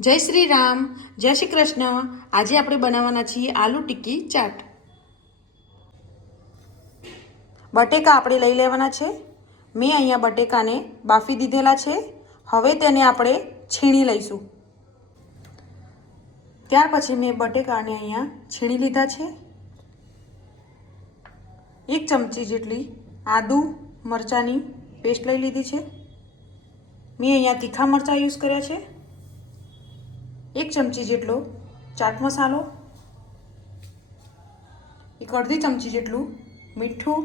જય શ્રી રામ, જય શ્રી કૃષ્ણ। આજે આપણે બનાવવાના છીએ આલુ ટિક્કી ચાટ। બટેકા આપણે લઈ લેવાના છે। મેં અહીંયા બટેકાને બાફી દીધેલા છે। હવે તેને આપણે છીણી લઈશું। ત્યાર પછી મેં બટેકાને અહીંયા છીણી લીધા છે। 1 ચમચી જેટલી આદુ મરચાંની પેસ્ટ લઈ લીધી છે। મેં અહીંયા તીખા મરચાં યુઝ કર્યા છે। 1 ચમચી જેટલો ચાટ મસાલો, 1 અડધી ચમચી જેટલું મીઠું,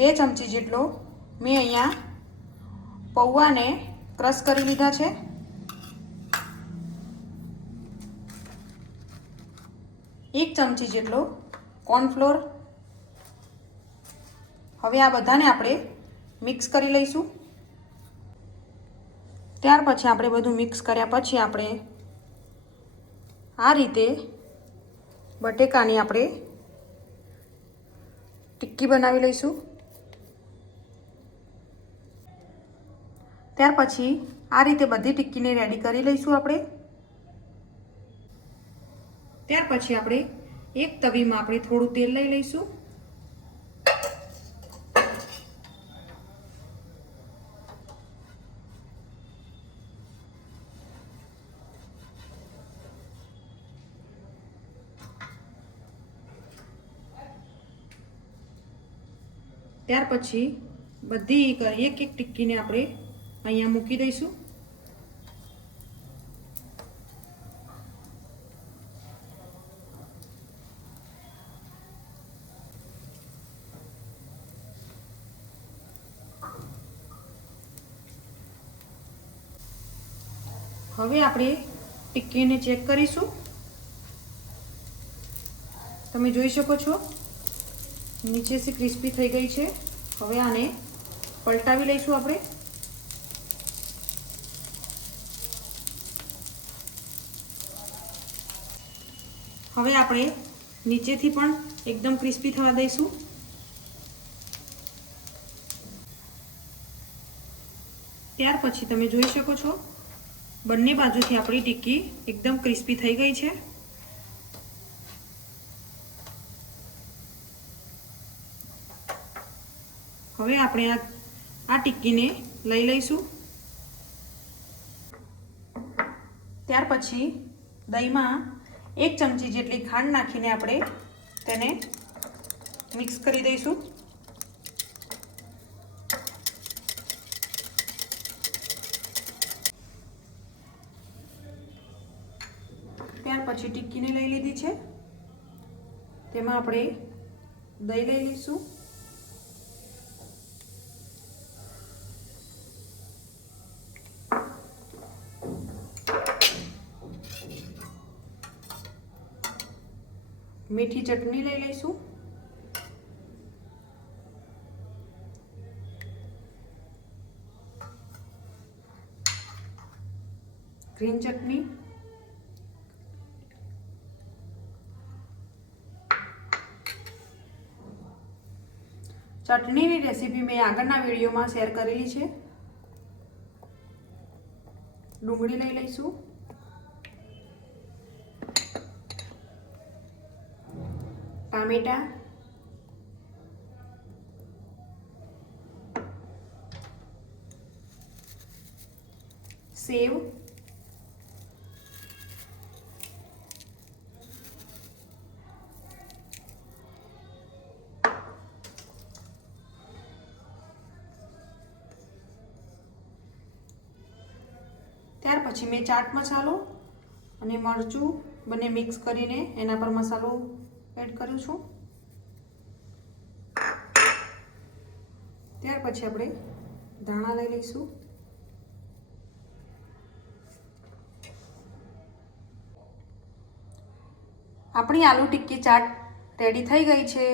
2 ચમચી જેટલો મેં અહીંયા પૌવાને ક્રશ કરી લીધા છે। 1 ચમચી જેટલો કોર્નફ્લોર। હવે આ બધાને આપણે મિક્સ કરી લઈશું। ત્યાર પછી આપણે બધું મિક્સ કર્યા પછી આપણે આ રીતે બટેકાની આપણે ટિક્કી બનાવી લઈશું। ત્યાર પછી આ રીતે બધી ટિક્કીને રેડી કરી લઈશું આપણે। ત્યાર પછી આપણે એક તવીમાં આપણે થોડું તેલ લઈ લઈશું। ત્યાર પછી બધી એક એક ટિક્કીને આપણે અહીંયા મૂકી દઈશું। હવે આપણે ટિક્કીને ચેક કરીશું। તમે જોઈ શકો છો નીચેથી ક્રિસ્પી થઈ ગઈ છે। હવે આને પલટાવી લઈશું આપણે। હવે આપણે નીચેથી પણ એકદમ ક્રિસ્પી થવા દઈશું। ત્યાર પછી તમે જોઈ શકો છો બંને બાજુથી આપણી ટિક્કી એકદમ ક્રિસ્પી થઈ ગઈ છે। હવે આપણે આ ટિક્કીને લઈ લઈશું। ત્યાર પછી દહીંમાં 1 ચમચી જેટલી ખાંડ નાખીને આપણે તેને મિક્સ કરી દઈશું। ત્યાર પછી ટિક્કીને લઈ લીધી છે, તેમાં આપણે દહીં લઈ લઈશું। મીઠી ચટણી લઈ લઈશું। ગ્રીન ચટણી, ચટણીની રેસીપી મેં આગળના વિડીયોમાં શેર કરેલી છે। ડુંગળી લઈ લઈશું, ટામેટા, સેવ, ત્યાર પછી મેં ચાટ મસાલો અને મરચું બંને મિક્સ કરીને એના પર મસાલો એડ કરું છું। ત્યાર પછી આપણે ધાણા લઈ લઈશું। આપણી આલુ ટિક્કી ચાટ રેડી થઈ ગઈ છે।